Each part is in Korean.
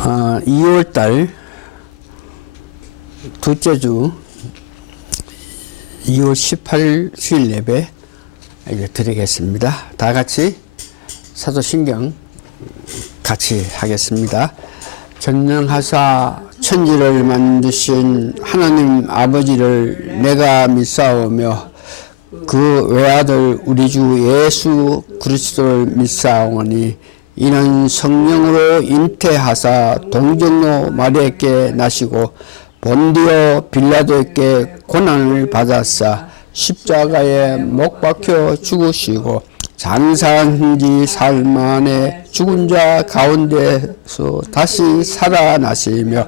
2월달 둘째 주 2월 18일 주일 예배 이제 드리겠습니다. 다 같이 사도신경 같이 하겠습니다. 전능하사 천지를 만드신 하나님 아버지를 내가 믿사오며 그 외아들 우리 주 예수 그리스도를 믿사오니 이는 성령으로 잉태하사 동정노 마리아에게 나시고 본디오 빌라도에게 고난을 받았사 십자가에 못 박혀 죽으시고 장사한 지 사흘 만에 죽은 자 가운데서 다시 살아나시며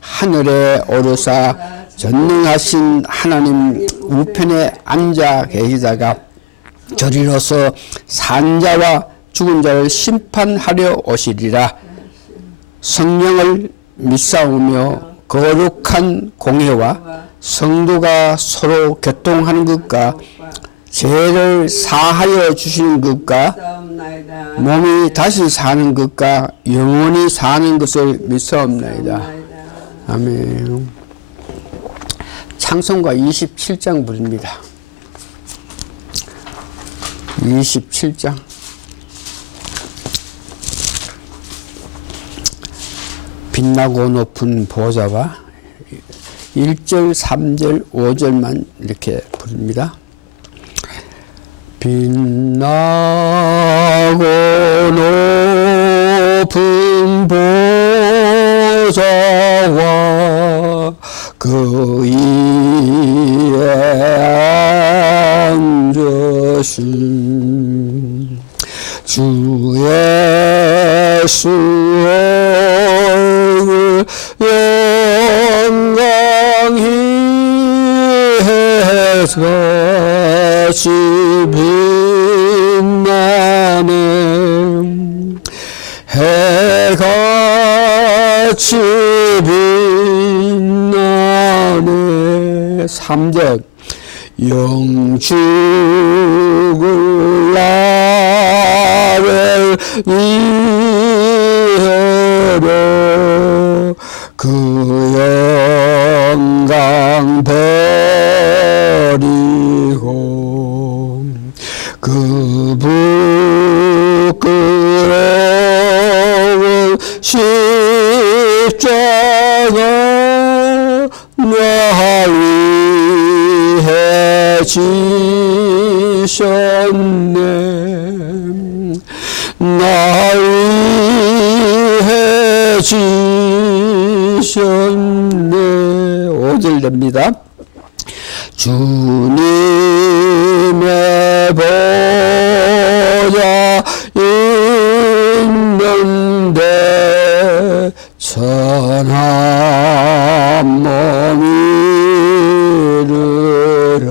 하늘에 오르사 전능하신 하나님 우편에 앉아 계시다가 저리로서 산자와 죽은 자를 심판하려 오시리라. 성령을 믿사오며 거룩한 공회와 성도가 서로 교통하는 것과 죄를 사하여 주시는 것과 몸이 다시 사는 것과 영원히 사는 것을 믿사옵나이다. 아멘. 찬송가 27장 부릅니다. 27장. 빛나고 높은 보좌와 1절, 3절, 5절만 이렇게 부릅니다. 빛나고 높은 보좌와 그 위에 앉으신 주 예수의 영광히 해서 빛나는 해같이 빛나네. 3절 영죽을 나를 위하여 그 영광 버리고 그 부끄러운 십자가 날 위해 지셨네. 날 위해 지셨네. 5절 됩니다. 주님의 보좌 있는데 천한 몸이 이르러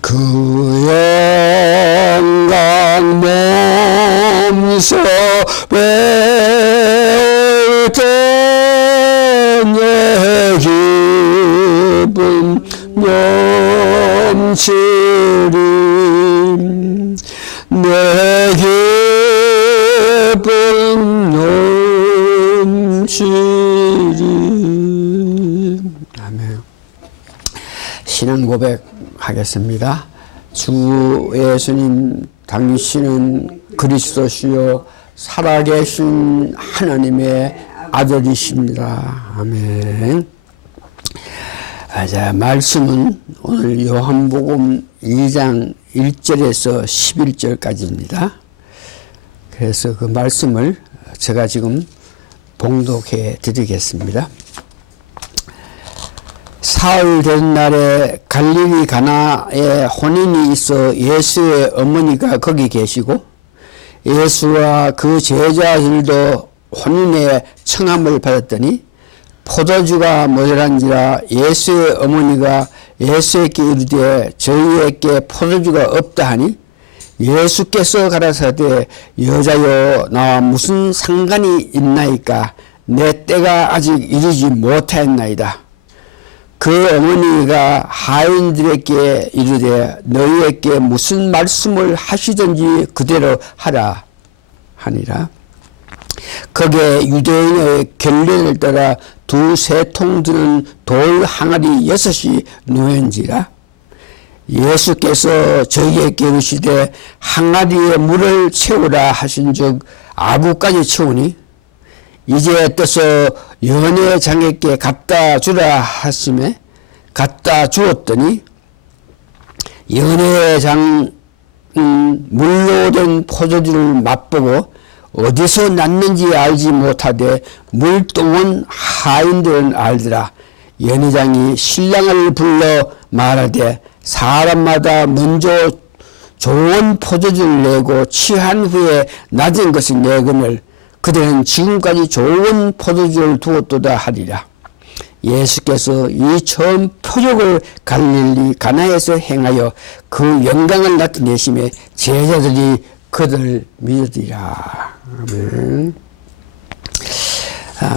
그 영광 몸소 배울 때 내 기쁨 넘치리. 내 기쁨 넘치리. 아멘. 신앙 고백하겠습니다. 주 예수님, 당신은 그리스도시요 살아계신 하나님의 아들이십니다. 아멘. 자, 말씀은 오늘 요한복음 2장 1절에서 11절까지입니다. 그래서 그 말씀을 제가 지금 봉독해 드리겠습니다. 사흘 된 날에 갈릴리 가나에 혼인이 있어 예수의 어머니가 거기 계시고 예수와 그 제자들도 혼인의 청함을 받았더니 포도주가 모자란지라 예수의 어머니가 예수에게 이르되 저희에게 포도주가 없다 하니 예수께서 가라사대 여자여 나와 무슨 상관이 있나이까 내 때가 아직 이르지 못하였나이다. 그 어머니가 하인들에게 이르되 너희에게 무슨 말씀을 하시든지 그대로 하라 하니라. 거기에 유대인의 결례를 따라 두세 통 드는 돌 항아리 6이 놓인지라. 예수께서 저희에게 이르시되 항아리에 물을 채우라 하신즉 아구까지 채우니 이제 떠서 연회장에게 갖다 주라 하심에 갖다 주었더니 연회장 물로 된 포도주를 맛보고 어디서 났는지 알지 못하되 물동은 하인들은 알더라. 연회장이 신랑을 불러 말하되 사람마다 먼저 좋은 포도주를 내고 취한 후에 낮은 것을 내거늘 그들은 지금까지 좋은 포도주를 두었도다 하리라. 예수께서 이 처음 표적을 갈릴리 가나에서 행하여 그 영광을 나타내심에 제자들이 그들을 믿으리라. 아멘.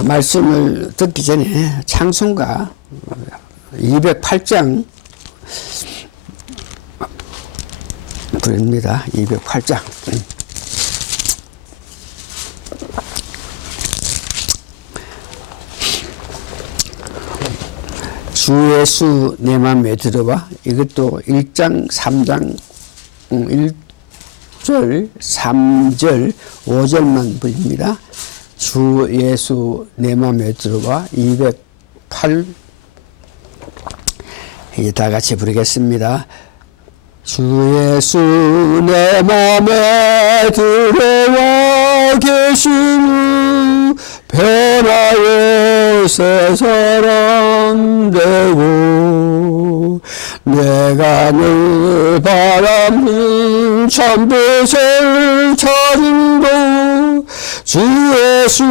말씀을 듣기 전에 찬송가 208장 부릅니다. 208장. 주 예수 내 맘에 들어와. 이것도 1장 3장 1절 3절 5절만 부릅니다. 주 예수 내 맘에 들어와. 208 이제 다 같이 부르겠습니다. 주 예수 내 맘에 들어와 계시니 변화의 새 사람 되고 내가 늘 바라는 참빛을 찾은도 주 예수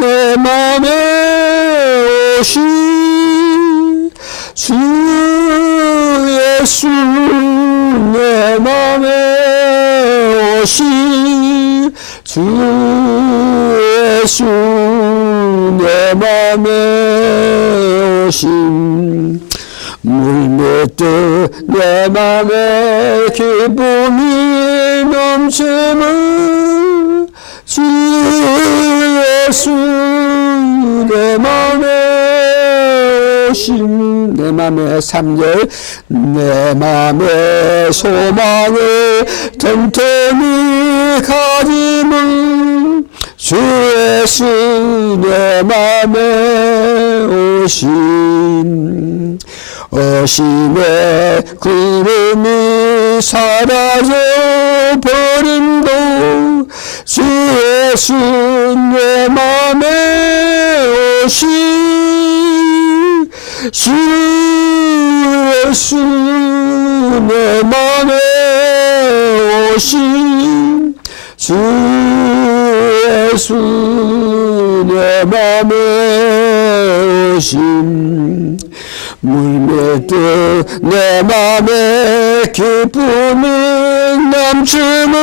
내 맘에 오시 주 예수 내 맘에 오시 주 예수 내 맘에 오심 물밀듯 내 맘에 기쁨이 넘치는 주 예수 내 맘에 오심 내 맘에 3절 내 맘에 소망을 튼튼히 가지는 주 예수 내 맘에 오심 어심의 구름이 사라져 버린도 주 예수 내 맘에 오심 주 예수 내 맘에 오심 주 예수 내 맘에 오심 물밀듯 내 맘에 기쁨이 넘치는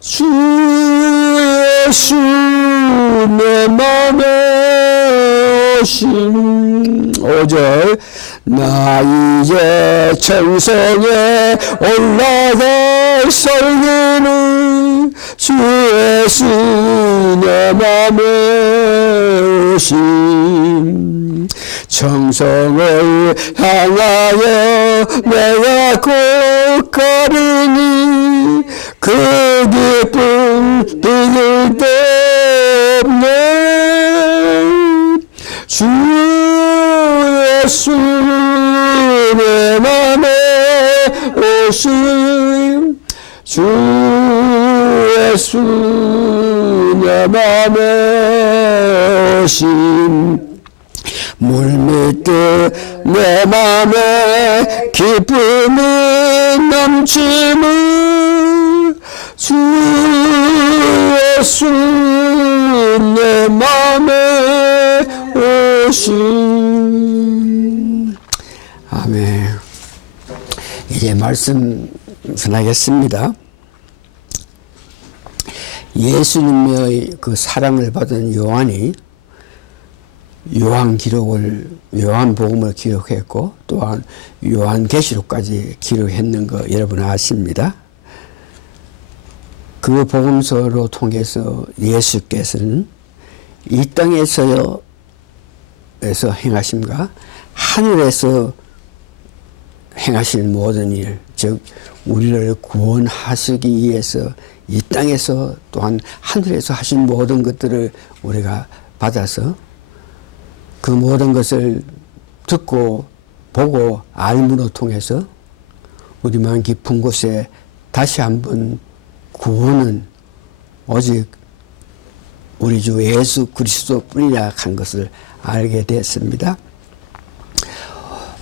주 예수 내 맘에 오심 5절 나 이제 천성에 올라갈 설계는 주 예수 내 맘에 오심 정성을 향하여 내가 곧 가리니 그 기쁨 비길 데 없네 주 예수 내 맘에 오심 주 예수 내 맘에 오심 물밀듯 내 맘에 기쁨이 넘치는 주 예수 내 맘에 오심 아멘. 이제 말씀 전하겠습니다. 예수님의 그 사랑을 받은 요한이 요한복음을 기록했고 또한 요한계시록까지 기록했는 거 여러분 아십니다. 그 복음서로 통해서 예수께서는 이 땅에서 행하심과 하늘에서 행하실 모든 일, 즉 우리를 구원하시기 위해서 이 땅에서 또한 하늘에서 하신 모든 것들을 우리가 받아서 그 모든 것을 듣고 보고 알므로 통해서 우리 마음 깊은 곳에 다시 한번 구원은 오직 우리 주 예수 그리스도뿐이라 한 것을 알게 됐습니다.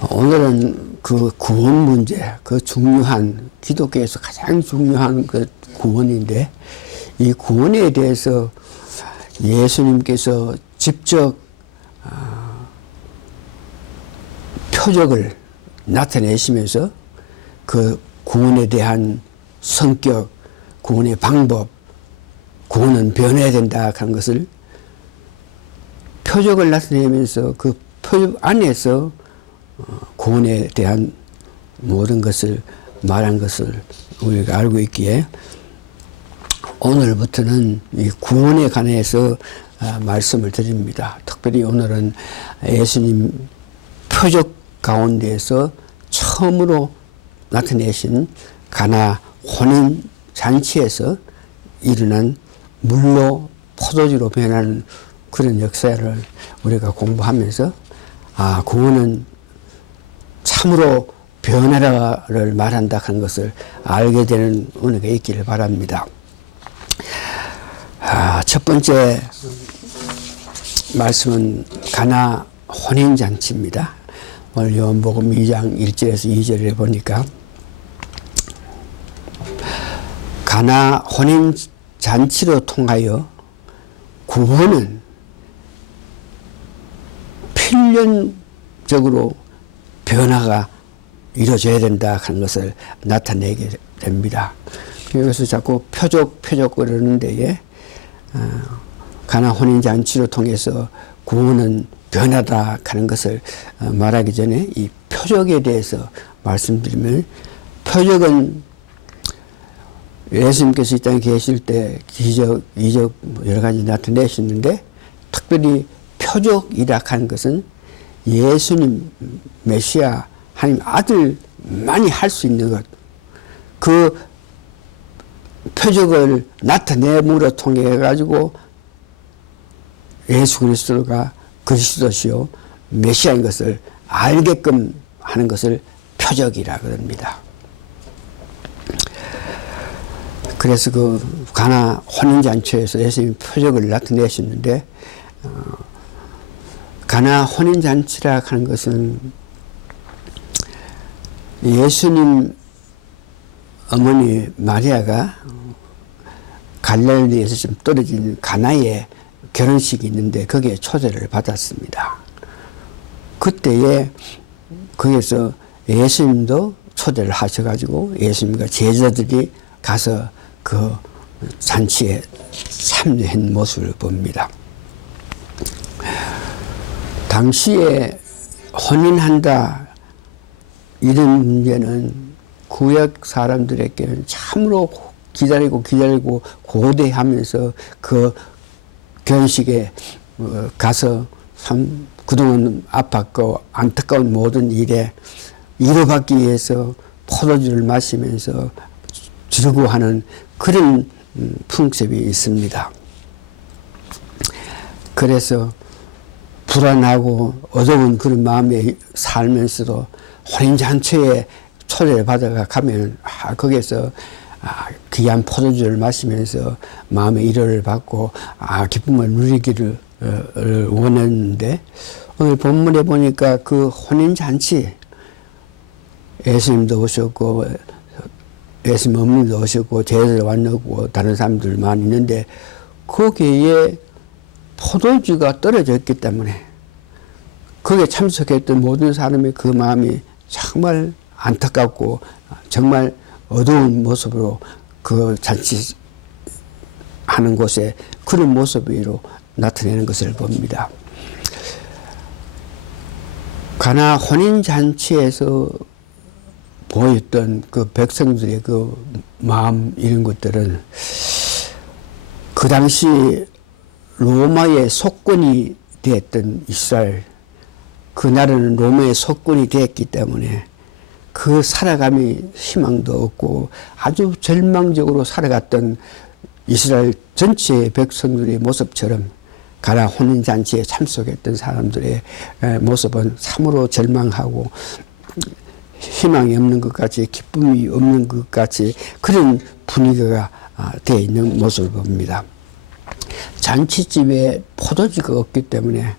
오늘은 그 구원 문제, 그 중요한 기독교에서 가장 중요한 그 구원인데 이 구원에 대해서 예수님께서 직접 표적을 나타내시면서 그 구원에 대한 성격, 구원의 방법, 구원은 변해야 된다 하는 것을 표적을 나타내면서 그 표적 안에서 구원에 대한 모든 것을 말한 것을 우리가 알고 있기에 오늘부터는 이 구원에 관해서 말씀을 드립니다. 특별히 오늘은 예수님 표적 가운데에서 처음으로 나타내신 가나 혼인 잔치에서 일어난 물로 포도주로 변하는 그런 역사를 우리가 공부하면서 구원은 참으로 변화를 말한다 하는 것을 알게 되는 은혜가 있기를 바랍니다. 첫 번째 말씀은 가나 혼인잔치입니다. 오늘 요한복음 2장 1절에서 2절에 보니까 가나 혼인잔치로 통하여 구원은 필연적으로 변화가 이루어져야 된다 하는 것을 나타내게 됩니다. 여기서 자꾸 표적 그러는 데에 가나 혼인잔치로 통해서 구원은 변하다 하는 것을 말하기 전에 이 표적에 대해서 말씀드리면 표적은 예수님께서 이 땅에 계실 때 기적, 이적 여러 가지 나타내셨는데 특별히 표적이라 하는 것은 예수님 메시아 하나님 아들만이 할 수 있는 것, 그 표적을 나타내므로 통해 가지고 예수 그리스도가 그리스도시요 메시아인 것을 알게끔 하는 것을 표적이라 그럽니다. 그래서 그 가나 혼인잔치에서 예수님이 표적을 나타내셨는데 가나 혼인잔치라 하는 것은 예수님 어머니 마리아가 갈릴리에서 좀 떨어진 가나에 결혼식이 있는데 거기에 초대를 받았습니다. 그때에 거기에서 예수님도 초대를 하셔가지고 예수님과 제자들이 가서 그 잔치에 참여한 모습을 봅니다. 당시에 혼인한다 이런 문제는 구약 사람들에게는 참으로 기다리고 고대하면서 그 결혼식에 가서 참 그동안 아팠고 안타까운 모든 일에 위로받기 위해서 포도주를 마시면서 즐거워하는 그런 풍습이 있습니다. 그래서 불안하고 어두운 그런 마음에 살면서도 혼인잔치에 초대를 받아가 가면 거기에서 귀한 포도주를 마시면서 마음의 위로를 받고 기쁨을 누리기를 원했는데 오늘 본문에 보니까 그 혼인잔치 예수님도 오셨고 예수님 어머니도 오셨고 제자들 왔고 다른 사람들 많이 있는데 거기에 포도주가 떨어졌기 때문에 거기에 참석했던 모든 사람의 그 마음이 정말 안타깝고 정말 어두운 모습으로 그 잔치 하는 곳에 그런 모습으로 나타내는 것을 봅니다. 가나 혼인잔치에서 보였던 그 백성들의 그 마음 이런 것들은 그 당시 로마의 속군이 되었던 이스라엘, 그 나라는 로마의 속군이 되었기 때문에 그 살아감이 희망도 없고 아주 절망적으로 살아갔던 이스라엘 전체의 백성들의 모습처럼 가나 혼인잔치에 참석했던 사람들의 모습은 참으로 절망하고 희망이 없는 것 같이, 기쁨이 없는 것 같이 그런 분위기가 되어 있는 모습을 봅니다. 잔치집에 포도주가 없기 때문에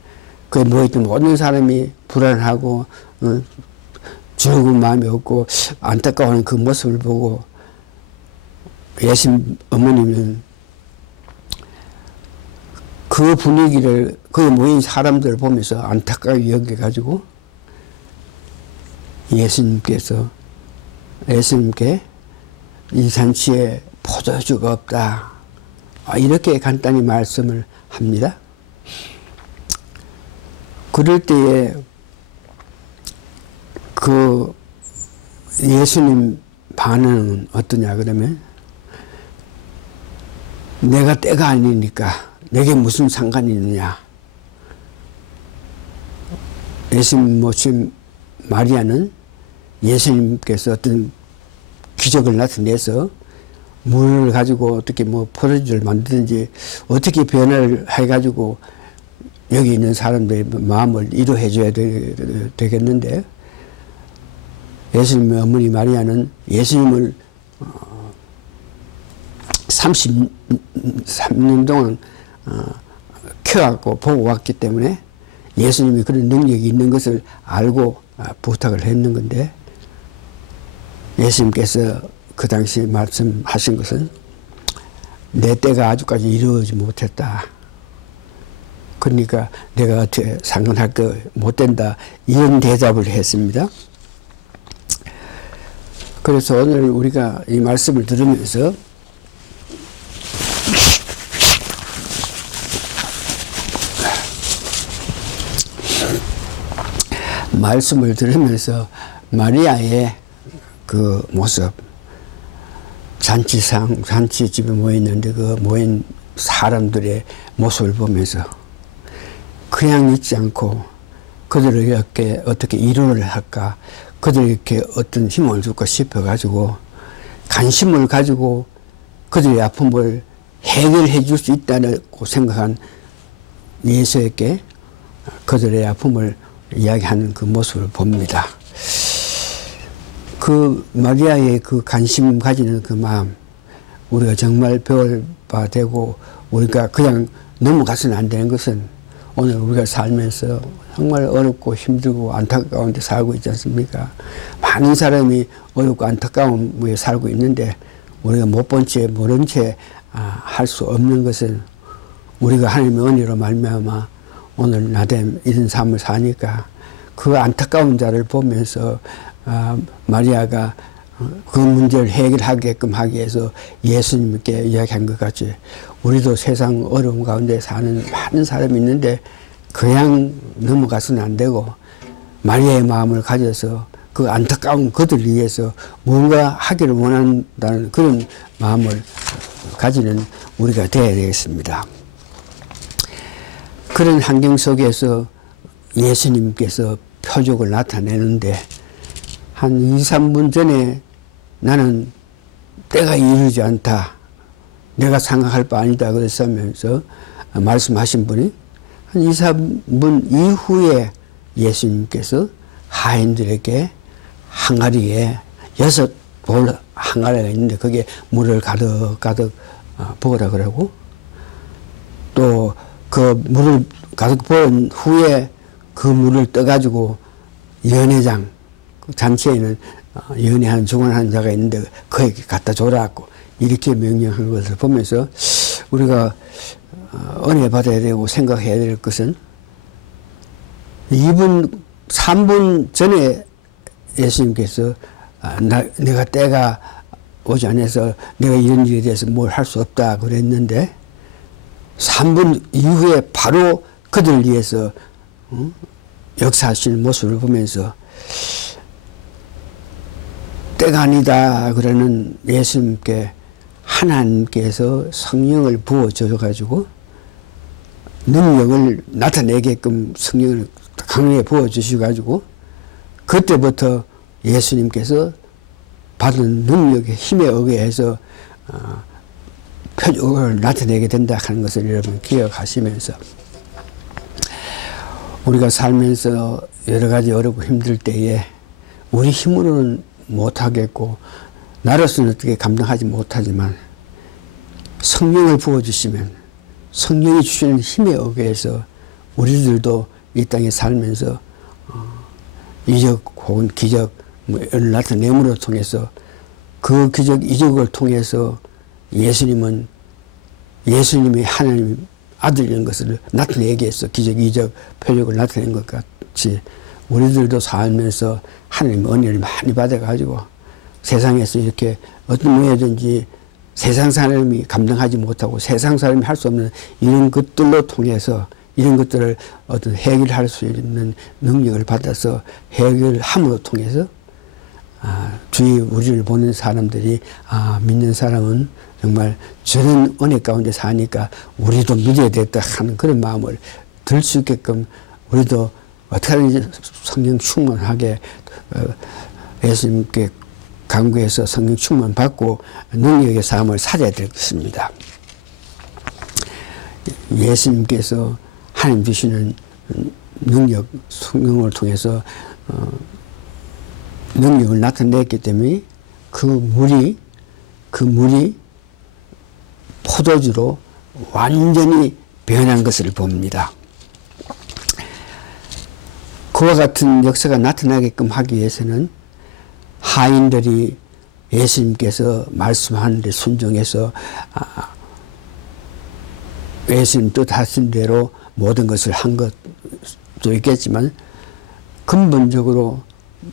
그에 모여있던 모든 사람이 불안하고 즐거운 마음이 없고 안타까워하는 그 모습을 보고 예수님 어머님은 그 분위기를, 거기 모인 사람들을 보면서 안타깝게 여겨가지고 예수님께 이 잔치에 포도주가 없다, 이렇게 간단히 말씀을 합니다. 그럴 때에 그 예수님 반응은 어떠냐 그러면, 내가 때가 아니니까 내게 무슨 상관이 있느냐. 예수님 모신 마리아는 예수님께서 어떤 기적을 나타내서 물을 가지고 어떻게 포도주를 만드든지 어떻게 변화를 해가지고 여기 있는 사람들의 마음을 이루해 줘야 되겠는데, 예수님의 어머니 마리아는 예수님을 33년 동안 키워갖고 보고 왔기 때문에 예수님이 그런 능력이 있는 것을 알고 부탁을 했는 건데, 예수님께서 그 당시 말씀하신 것은 내 때가 아직까지 이루어지지 못했다. 그러니까 내가 어떻게 상관할 거 못 된다, 이런 대답을 했습니다. 그래서 오늘 우리가 이 말씀을 들으면서 마리아의 그 모습, 잔치집에 모였는데 그 모인 사람들의 모습을 보면서 그냥 있지 않고 그들을 이렇게 어떻게 위로를 할까, 그들을 이렇게 어떤 힘을 줄까 싶어가지고 관심을 가지고 그들의 아픔을 해결해 줄 수 있다고 생각한 예수에게 그들의 아픔을 이야기하는 그 모습을 봅니다. 그 마리아의 그 관심 가지는 그 마음, 우리가 정말 배울 바 되고, 우리가 그냥 넘어가서는 안 되는 것은, 오늘 우리가 살면서 정말 어렵고 힘들고 안타까운 데 살고 있지 않습니까? 많은 사람이 어렵고 안타까운 데 살고 있는데, 우리가 못 본 채 모른 채 할 수 없는 것은, 우리가 하나님의 은혜로 말미암아 오늘 나됨 이런 삶을 사니까 그 안타까운 자를 보면서 마리아가 그 문제를 해결하게끔 하기 위해서 예수님께 이야기한 것 같이, 우리도 세상 어려운 가운데 사는 많은 사람이 있는데 그냥 넘어가서는 안 되고 마리아의 마음을 가져서 그 안타까운 그들을 위해서 뭔가 하기를 원한다는 그런 마음을 가지는 우리가 되어야 되겠습니다. 그런 환경 속에서 예수님께서 표적을 나타내는데, 한 2, 3분 전에 나는 때가 이르지 않다, 내가 생각할 바 아니다 그랬으면서 말씀하신 분이 한 2, 3분 이후에 예수님께서 하인들에게 항아리에 6볼 항아리가 있는데 거기에 물을 가득 부으라 그러고, 또 그 물을 가득 부은 후에 그 물을 떠가지고 연회장, 그 잔치에는 연회하는 중원하는 자가 있는데 그에게 갖다 줘라고 이렇게 명령한 것을 보면서 우리가 은혜 받아야 되고 생각해야 될 것은, 2분, 3분 전에 예수님께서 내가 때가 오지 않아서 내가 이런 일에 대해서 뭘 할 수 없다 그랬는데, 3분 이후에 바로 그들을 위해서 역사하시는 모습을 보면서 때가 아니다 그러는 예수님께 하나님께서 성령을 부어주셔가지고 능력을 나타내게끔 성령을 강하게 부어주셔가지고 그때부터 예수님께서 받은 능력의 힘에 의해서 표적을 나타내게 된다 하는 것을 여러분 기억하시면서 우리가 살면서 여러 가지 어렵고 힘들 때에 우리 힘으로는 못하겠고 나로서는 어떻게 감당하지 못하지만 성령을 부어주시면 성령이 주시는 힘에 의해서 우리들도 이 땅에 살면서 이적 혹은 기적 을 나타냄으로 통해서 그 기적 이적을 통해서 예수님은 예수님이 하나님 아들인 것을 나타내기 위해서 기적 이적 표적을 나타낸 것 같이 우리들도 살면서 하나님의 은혜를 많이 받아가지고 세상에서 이렇게 어떤 문제든지 세상 사람이 감당하지 못하고 세상 사람이 할 수 없는 이런 것들로 통해서 이런 것들을 어떤 해결할 수 있는 능력을 받아서 해결함으로 통해서 주위 우리를 보는 사람들이 믿는 사람은 정말 저런 은혜 가운데 사니까 우리도 믿어야 되겠다 하는 그런 마음을 들 수 있게끔 우리도 어떻게 하든지 성령 충만하게 예수님께 간구해서 성령 충만 받고 능력의 삶을 살아야 되겠습니다. 예수님께서 하나님 주시는 능력, 성령을 통해서 능력을 나타냈기 때문에 그 물이 포도주로 완전히 변한 것을 봅니다. 그와 같은 역사가 나타나게끔 하기 위해서는 하인들이 예수님께서 말씀하는데 순종해서 예수님 뜻하신 대로 모든 것을 한 것도 있겠지만 근본적으로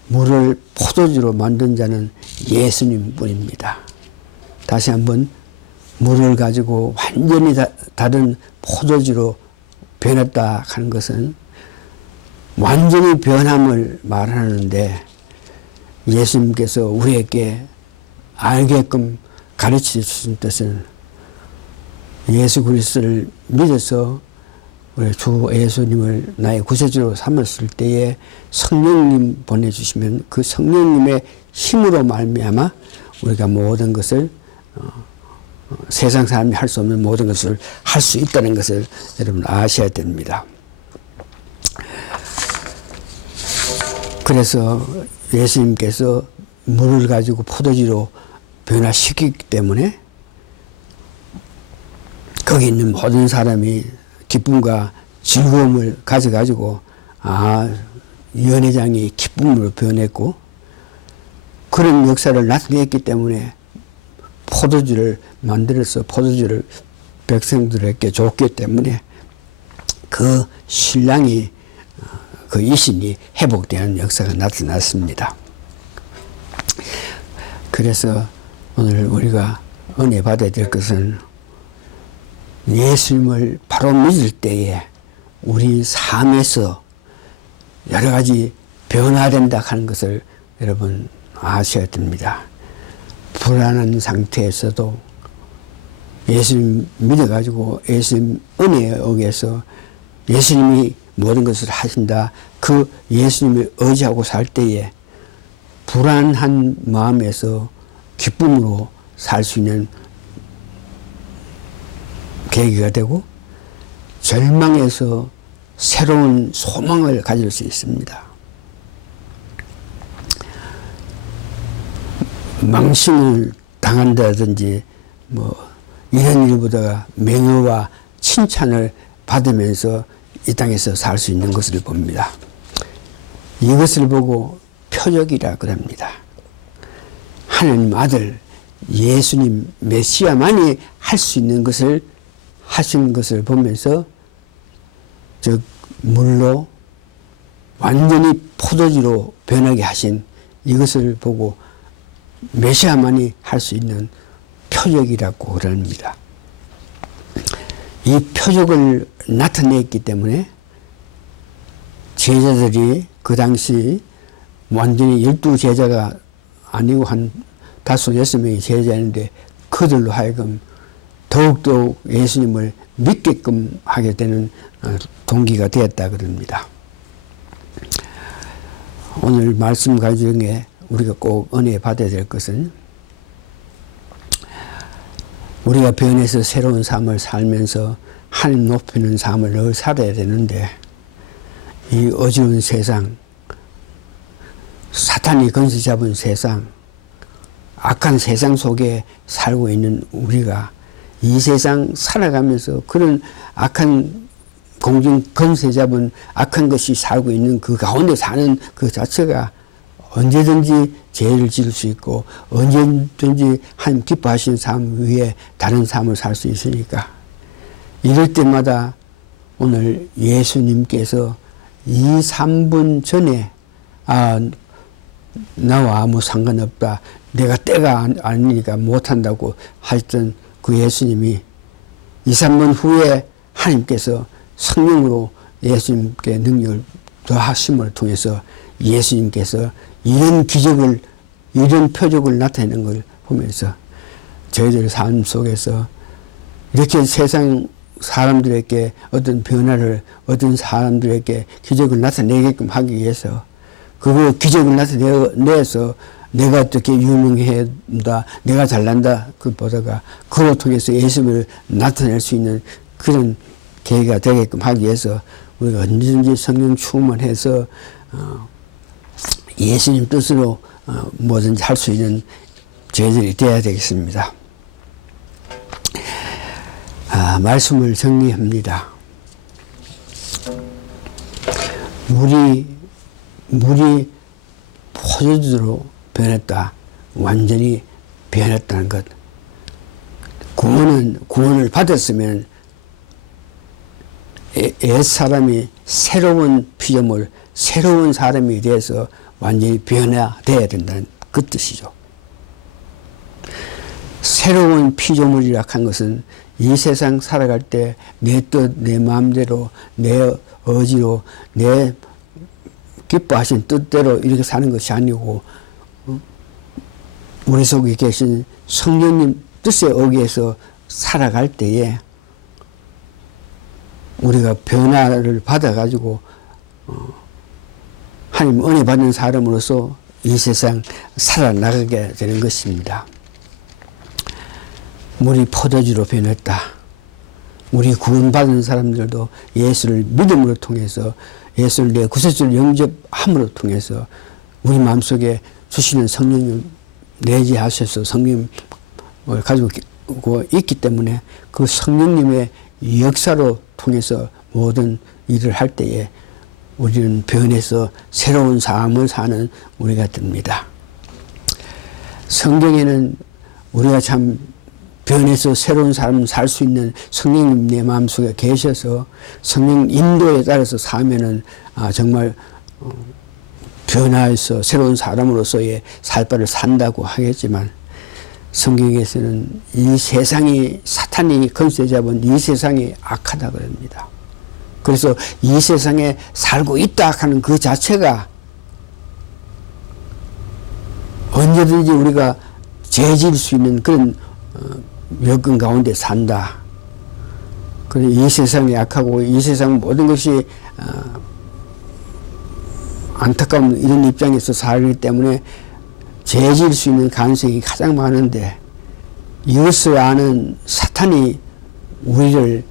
물을 포도주로 만든 자는 예수님 뿐입니다. 다시 한번 물을 가지고 완전히 다른 포도주로 변했다 하는 것은 완전히 변함을 말하는데 예수님께서 우리에게 알게끔 가르쳐 주신 뜻은 예수 그리스도를 믿어서 우리 주 예수님을 나의 구세주로 삼았을 때에 성령님 보내주시면 그 성령님의 힘으로 말미암아 우리가 모든 것을 세상 사람이 할 수 없는 모든 것을 할 수 있다는 것을 여러분 아셔야 됩니다. 그래서 예수님께서 물을 가지고 포도주로 변화시키기 때문에 거기 있는 모든 사람이 기쁨과 즐거움을 가져가지고 연회장이 기쁨으로 변했고 그런 역사를 나타냈기 때문에 포도주를 만들어서 포도주를 백성들에게 줬기 때문에 그 신랑이 그 이신이 회복되는 역사가 나타났습니다. 그래서 오늘 우리가 은혜 받아야 될 것은 예수님을 바로 믿을 때에 우리 삶에서 여러 가지 변화된다 하는 것을 여러분 아셔야 됩니다. 불안한 상태에서도 예수님 믿어가지고 예수님 은혜에 의해서 예수님이 모든 것을 하신다. 그 예수님을 의지하고 살 때에 불안한 마음에서 기쁨으로 살 수 있는 계기가 되고 절망에서 새로운 소망을 가질 수 있습니다. 망신을 당한다든지 이런 일보다가 명예와 칭찬을 받으면서 이 땅에서 살 수 있는 것을 봅니다. 이것을 보고 표적이라 그럽니다. 하나님 아들 예수님 메시아만이 할 수 있는 것을 하신 것을 보면서 즉 물로 완전히 포도주로 변하게 하신 이것을 보고 메시아만이 할 수 있는 표적이라고 그럽니다. 이 표적을 나타냈기 때문에 제자들이 그 당시 완전히 12제자가 아니고 한 5, 6명이 제자인데 그들로 하여금 더욱더욱 예수님을 믿게끔 하게 되는 동기가 되었다 그럽니다. 오늘 말씀 가중에 우리가 꼭 은혜 받아야 될 것은 우리가 변해서 새로운 삶을 살면서 하나님 높이는 삶을 늘 살아야 되는데 이 어지러운 세상, 사탄이 건세 잡은 세상, 악한 세상 속에 살고 있는 우리가 이 세상 살아가면서 그런 악한 공중 건세 잡은 악한 것이 살고 있는 그 가운데 사는 그 자체가 언제든지 죄를 지을 수 있고 언제든지 하나님 기뻐하시는 삶 위에 다른 삶을 살 수 있으니까 이럴 때마다 오늘 예수님께서 2, 3분 전에 나와 아무 상관없다. 내가 때가 아니니까 못한다고 하셨던 그 예수님이 2, 3분 후에 하나님께서 성령으로 예수님께 능력을 더하심을 통해서 예수님께서 이런 기적을, 이런 표적을 나타내는 걸 보면서 저희들 삶 속에서 이렇게 세상 사람들에게 어떤 변화를, 어떤 사람들에게 기적을 나타내게끔 하기 위해서 그 기적을 나타내서 내가 어떻게 유명해다, 내가 잘난다, 그보다가 그로 통해서 예수를 나타낼 수 있는 그런 계기가 되게끔 하기 위해서 우리가 언제든지 성령 충만해서 예수님 뜻으로 뭐든지 할 수 있는 저희들이 되어야 되겠습니다. 말씀을 정리합니다. 물이 포도주로 변했다. 완전히 변했다는 것. 구원을 받았으면 옛사람이 새로운 피조물, 새로운 사람이 돼서 완전히 변화되어야 된다는 그 뜻이죠. 새로운 피조물이라 한 것은 이 세상 살아갈 때 내 뜻, 내 마음대로, 내 의지로, 내 기뻐하신 뜻대로 이렇게 사는 것이 아니고 우리 속에 계신 성령님 뜻에 의해서 살아갈 때에 우리가 변화를 받아가지고 하나님 은혜 받는 사람으로서 이 세상 살아나가게 되는 것입니다. 물이 포도주로 변했다. 우리 구원받은 사람들도 예수를 믿음으로 통해서 예수를 내 구세주를 영접함으로 통해서 우리 마음속에 주시는 성령님 내재하셔서 성령을 가지고 있기 때문에 그 성령님의 역사로 통해서 모든 일을 할 때에 우리는 변해서 새로운 삶을 사는 우리가 됩니다. 성경에는 우리가 참 변해서 새로운 삶을 살 수 있는 성령님 내 마음속에 계셔서 성령 인도에 따라서 사면은 정말 변화해서 새로운 사람으로서의 살바를 산다고 하겠지만 성경에서는 이 세상이 사탄이 건세 잡은 이 세상이 악하다 그럽니다. 그래서 이 세상에 살고 있다 하는 그 자체가 언제든지 우리가 죄질 수 있는 그런 여건 가운데 산다. 그래서 이 세상이 악하고 이 세상 모든 것이 안타까운 이런 입장에서 살기 때문에 죄질 수 있는 가능성이 가장 많은데 이것을 아는 사탄이 우리를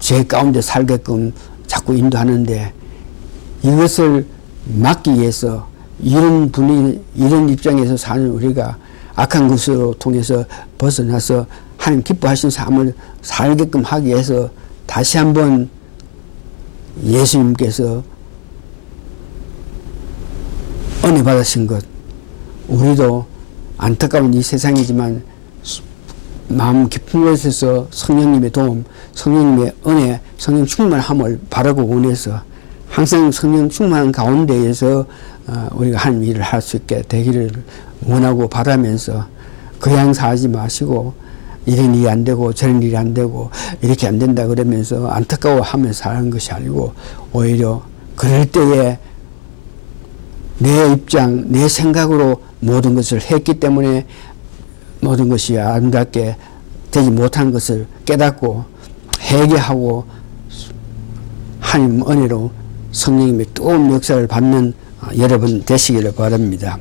죄 가운데 살게끔 자꾸 인도하는데 이것을 막기 위해서 이런 입장에서 사는 우리가 악한 것으로 통해서 벗어나서 하나님 기뻐하신 삶을 살게끔 하기 위해서 다시 한번 예수님께서 은혜 받으신 것, 우리도 안타까운 이 세상이지만 마음 깊은 곳에서 성령님의 도움, 성령님의 은혜, 성령 충만함을 바라고 원해서 항상 성령 충만한 가운데에서 우리가 하나님 일을 할 수 있게 되기를 원하고 바라면서 그냥 사지 마시고 이런 일이 안 되고 저런 일이 안 되고 이렇게 안 된다 그러면서 안타까워하면서 사는 것이 아니고 오히려 그럴 때에 내 입장, 내 생각으로 모든 것을 했기 때문에 모든 것이 아름답게 되지 못한 것을 깨닫고 회개하고 하나님 은혜로 성령님의 뜨거운 역사를 받는 여러분 되시기를 바랍니다.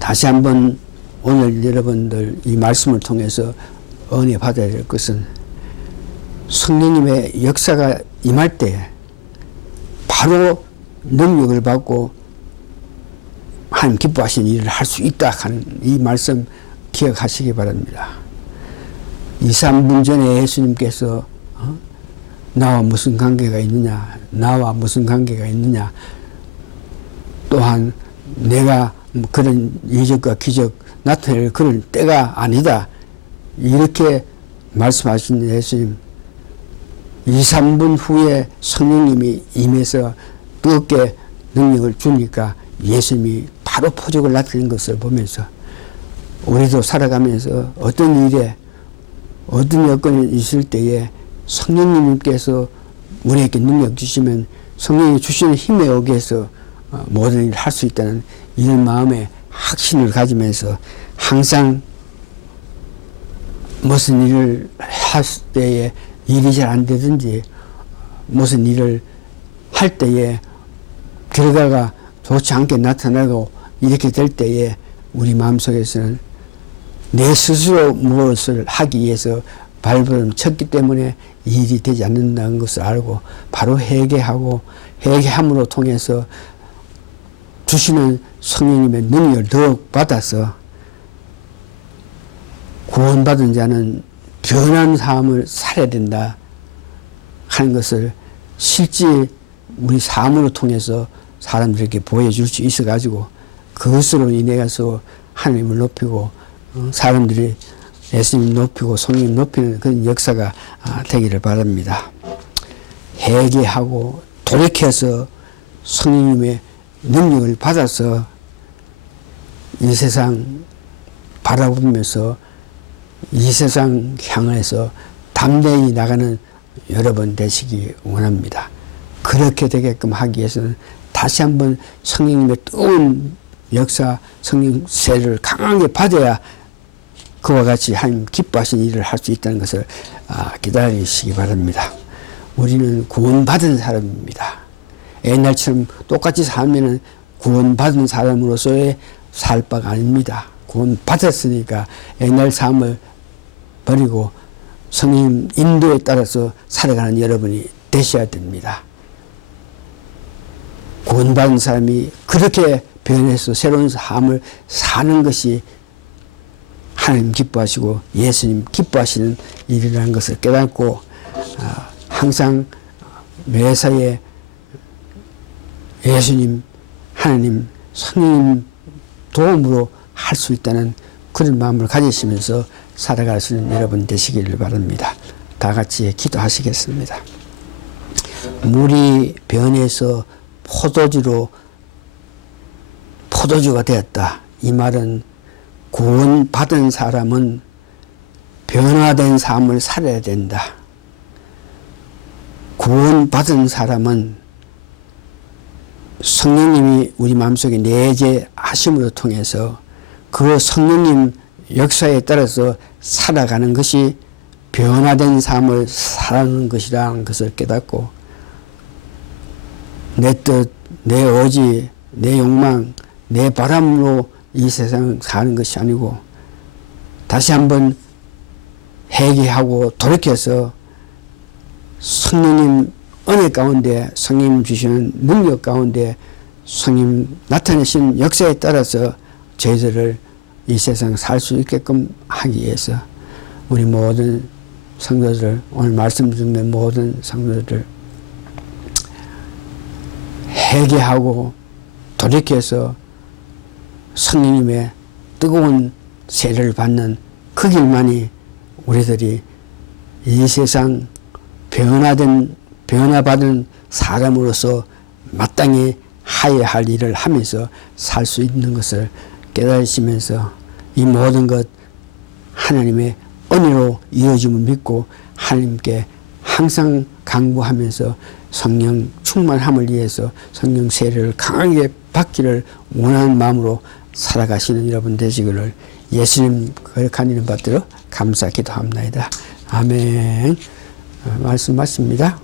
다시 한번 오늘 여러분들 이 말씀을 통해서 은혜 받아야 될 것은 성령님의 역사가 임할 때 바로 능력을 받고 하나님 기뻐하시는 일을 할 수 있다 하는 이 말씀 기억하시기 바랍니다. 2, 3분 전에 예수님께서 나와 무슨 관계가 있느냐, 나와 무슨 관계가 있느냐, 또한 내가 그런 이적과 기적 나타낼 그런 때가 아니다, 이렇게 말씀하신 예수님, 2, 3분 후에 성령님이 임해서 뜨겁게 능력을 주니까 예수님이 바로 표적을 나타낸 것을 보면서 우리도 살아가면서 어떤 일에 어떤 여건이 있을 때에 성령님께서 우리에게 능력 주시면 성령이 주시는 힘에 의해서 모든 일을 할 수 있다는 이런 마음에 확신을 가지면서 항상 무슨 일을 할 때에 일이 잘 안 되든지 무슨 일을 할 때에 결과가 좋지 않게 나타나고 이렇게 될 때에 우리 마음속에서는 내 스스로 무엇을 하기 위해서 발버둥 쳤기 때문에 일이 되지 않는다는 것을 알고 바로 회개하고 회개함으로 통해서 주시는 성령님의 능력을 더욱 받아서 구원받은 자는 변한 삶을 살아야 된다 하는 것을 실제 우리 삶으로 통해서 사람들에게 보여줄 수 있어 가지고 그것으로 인해서 하나님을 높이고 사람들이 예수님 높이고 성령 높이는 그런 역사가 되기를 바랍니다. 회개하고 돌이켜서 성령님의 능력을 받아서 이 세상 바라보면서 이 세상 향해서 담대히 나가는 여러분 되시기 원합니다. 그렇게 되게끔 하기 위해서는 다시 한번 성령님의 뜨거운 역사, 성령 세를 강하게 받아야 그와 같이 하나님 기뻐하신 일을 할 수 있다는 것을 기다리시기 바랍니다. 우리는 구원받은 사람입니다. 옛날처럼 똑같이 살면 구원받은 사람으로서의 살 바가 아닙니다. 구원받았으니까 옛날 삶을 버리고 성령 인도에 따라서 살아가는 여러분이 되셔야 됩니다. 구원받은 사람이 그렇게 변해서 새로운 삶을 사는 것이 하나님 기뻐하시고 예수님 기뻐하시는 일이라는 것을 깨닫고 항상 매사에 예수님, 하나님, 성령님 도움으로 할 수 있다는 그런 마음을 가지시면서 살아갈 수 있는 여러분 되시기를 바랍니다. 다 같이 기도하시겠습니다. 물이 변해서 포도주가 되었다. 이 말은 구원받은 사람은 변화된 삶을 살아야 된다. 구원받은 사람은 성령님이 우리 마음속에 내재하심으로 통해서 그 성령님 역사에 따라서 살아가는 것이 변화된 삶을 살아가는 것이라는 것을 깨닫고 내 뜻, 내 의지, 내 욕망, 내 바람으로 이 세상을 사는 것이 아니고 다시 한번 회개하고 돌이켜서 성령님 은혜 가운데 성령 주시는 능력 가운데 성령 나타내신 역사에 따라서 저희들을 이 세상 살 수 있게끔 하기 위해서 우리 모든 성도들 오늘 말씀 듣는 모든 성도들 회개하고 돌이켜서 성령님의 뜨거운 세례를 받는 그 길만이 우리들이 이 세상 변화받은 사람으로서 마땅히 하여야 할 일을 하면서 살 수 있는 것을 깨달으시면서 이 모든 것 하나님의 은혜로 이루어짐을 믿고 하나님께 항상 강구하면서 성령 충만함을 위해서 성령 세례를 강하게 받기를 원하는 마음으로 살아가시는 여러분 되시기를 예수님 거룩한 이름 받들어 감사 기도합나이다. 아멘. 말씀 맞습니다.